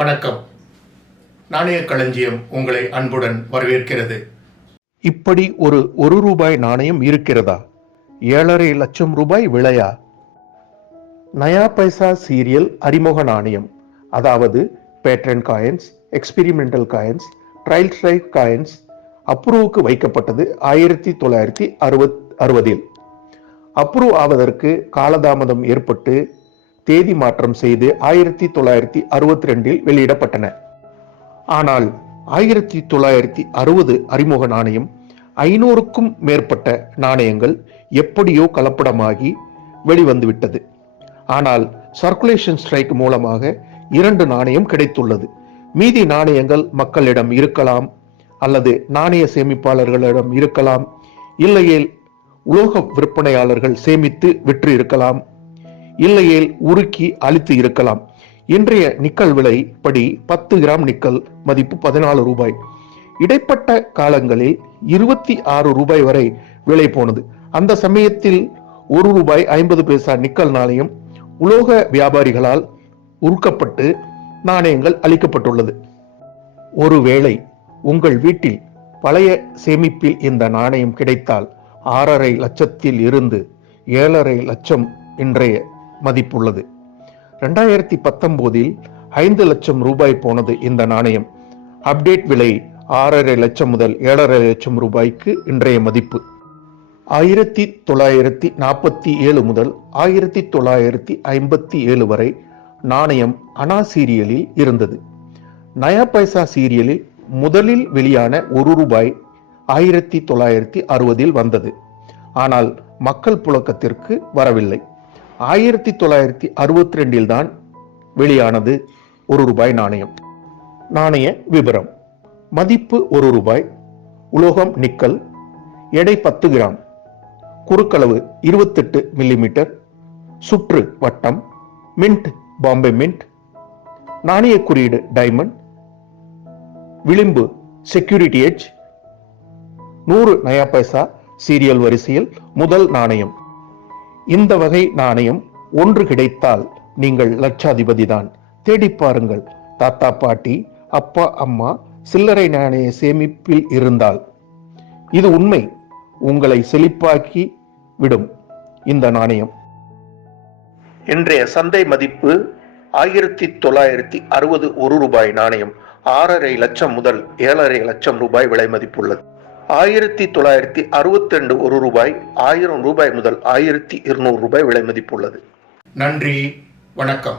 வணக்கம். நாணய களஞ்சியம் உங்களை அன்புடன் வரவேற்கிறது. இப்படி ஒரு ரூபாய் நாணயம் இருக்கிறதா? 7.5 லட்சம் ரூபாய் விலையா? நயா பைசா சீரியல் அறிமுக நாணயம், அதாவது pattern coins, experimental coins, trial strike coins அப்ரூவுக்கு வைக்கப்பட்டது 1960. அப்ரூவ் ஆவதற்கு காலதாமதம் ஏற்பட்டு தேதி மாற்றம் செய்து 1962 வெளியிடப்பட்டன. ஆனால் 1960 அறிமுக நாணயம் 500க்கும் மேற்பட்ட நாணயங்கள் எப்படியோ கலப்படமாகி வெளிவந்துவிட்டது. ஆனால் சர்க்குலேஷன் ஸ்ட்ரைக் மூலமாக 2 நாணயம் கிடைத்துள்ளது. மீதி நாணயங்கள் மக்களிடம் இருக்கலாம், அல்லது நாணய சேமிப்பாளர்களிடம் இருக்கலாம், இல்லையேல் உலோக விற்பனையாளர்கள் சேமித்து விற்று இருக்கலாம், இல்லையேல் உருக்கி அழித்து இருக்கலாம். இன்றைய நிக்கல் விலை படி 10 கிராம் நிக்கல் மதிப்பு 14 ரூபாய். இடைப்பட்ட காலங்களில் 26 ரூபாய் வரை விலை போனது. அந்த சமயத்தில் 1 ரூபாய் 50 பைசா நிக்கல் நாணயம் உலோக வியாபாரிகளால் உருக்கப்பட்டு நாணயங்கள் அளிக்கப்பட்டுள்ளது. ஒருவேளை உங்கள் வீட்டில் பழைய சேமிப்பில் இந்த நாணயம் கிடைத்தால் 6.5 லட்சத்தில் இருந்து 7.5 லட்சம் இன்றைய மதிப்புள்ளது. 2019 5 லட்சம் ரூபாய் போனது இந்த நாணயம். அப்டேட் விலை 6.5 லட்சம் முதல் 7.5 லட்சம் ரூபாய்க்கு இன்றைய மதிப்பு. 1947 முதல் 1957 வரை நாணயம் அனா சீரியலில் இருந்தது. நயா பைசா சீரியலில் முதலில் வெளியான 1 ரூபாய் 1960 வந்தது. ஆனால் மக்கள் புழக்கத்திற்கு வரவில்லை. 1962 தான் வெளியானது 1 ரூபாய் நாணயம். நாணய விபரம்: மதிப்பு 1 ரூபாய், உலோகம் நிக்கல், எடை 10 கிராம், குறுக்களவு 28 மில்லிமீட்டர், சுற்று வட்டம், மின்ட் பாம்பே மின்ட், நாணய குறியீடு டைமண்ட், விளிம்பு செக்யூரிட்டி எட்ஜ், 100 நயா பைசா சீரியல் வரிசையில் முதல் நாணயம். இந்த வகை நாணயம் ஒன்று கிடைத்தால் நீங்கள் லட்சாதிபதி தான். தேடி பாருங்கள். தாத்தா பாட்டி, அப்பா அம்மா சில்லறை நாணய சேமிப்பில் இருந்தால் இது உண்மை. உங்களை செழிப்பாக்கி விடும் இந்த நாணயம். இன்றைய சந்தை மதிப்பு 1960 1 ரூபாய் நாணயம் 6.5 லட்சம் முதல் 7.5 லட்சம் ரூபாய் விலை மதிப்புள்ளது. 1962 1 ரூபாய் 1000 ரூபாய் முதல் 1200 ரூபாய் விலை மதிப்புள்ளது. நன்றி, வணக்கம்.